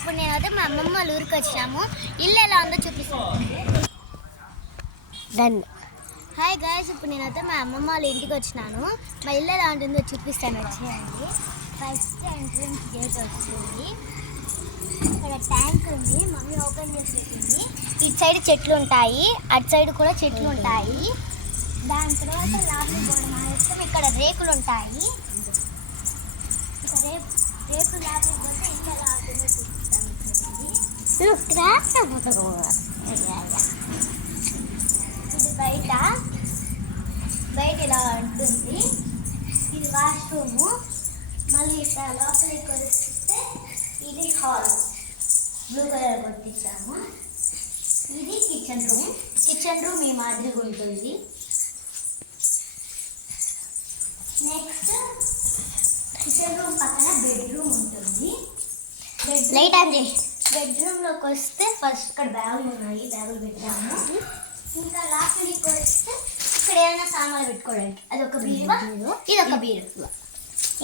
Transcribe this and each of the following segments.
ఇప్పుడు నేనైతే మా అమ్మమ్మ వాళ్ళ ఊరికి వచ్చాము. ఇల్లు ఎలా ఉందో చూపిస్తాను. హాయ్ గాయస్, ఇప్పుడు నేనైతే మా అమ్మమ్మ వాళ్ళ ఇంటికి వచ్చినాను. మా ఇల్లు ఎలా ఉంటుందో చూపిస్తాను, వచ్చేయండి. ఫస్ట్ ఎంట్రన్స్ గేట్ వచ్చింది. ఇక్కడ ట్యాంక్ ఉంది, మమ్మీ ఓపెన్ చేసి పెట్టింది. ఇటు సైడ్ చెట్లు ఉంటాయి, అటు సైడ్ కూడా చెట్లు ఉంటాయి. దాని తర్వాత లోపలికి పోవడం ఇష్టం. ఇక్కడ రేకులు ఉంటాయి. రేకులు లోపలికి పోతే ఇల్లు ఎలా ఉంటుందో చూపిస్తాను. ఇది బయట ఇలా ఉంటుంది. ఇది వాష్రూము. మళ్ళీ ఇక్కడ లోపలికి వస్తే ఇది హాల్, బ్లూ కలర్ కొట్టించాము. ఇది కిచెన్ రూమ్. కిచెన్ రూమ్ ఈ మాదిరిగా ఉంటుంది. నెక్స్ట్ కిచెన్ రూమ్ పక్కన బెడ్రూమ్ ఉంటుంది. లైట్ ఆన్ చేయి. బెడ్రూమ్లోకి వస్తే ఫస్ట్ ఇక్కడ బ్యాగులు ఉన్నాయి, బ్యాగులు పెట్టాము. ఇంకా లాస్ట్కి వస్తే ఇక్కడ ఏమైనా సామాన్లు పెట్టుకోవడానికి అదొక బీరువా, ఇదొక బీరువా.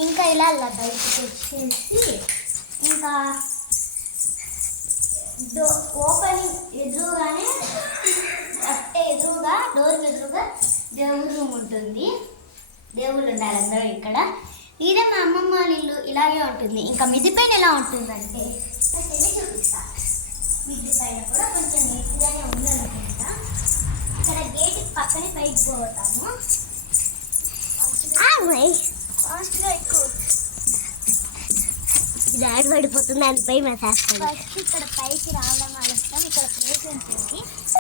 ఇంకా ఇలా బయటకు వచ్చేసి ఇంకా ఓపెనింగ్ ఎదురుగానే ఎదురుగా డోర్కి ఎదురుగా దేవుడి రూమ్ ఉంటుంది. దేవుళ్ళు ఉండాలి అందరూ ఇక్కడ. ఇదే మా అమ్మమ్మ వాళ్ళ ఇల్లు ఇలాగే ఉంటుంది. ఇంకా మిద్ది పైన ఎలా ఉంటుందంటే చూపిస్తాను. మిద్ది పైన కూడా కొంచెం నీట్గానే ఉంది అనుకుంటా. ఇక్కడ గేట్ పక్కనే పైకి పోతాము. ఫాస్ట్గా ఎక్కువ డాడీ పడిపోతుంది, దానిపై మెసేస్తాను. ఫస్ట్ ఇక్కడ పైకి రావడం ఆలస్యం. ఇక్కడ ప్లేస్ ఉంటుంది.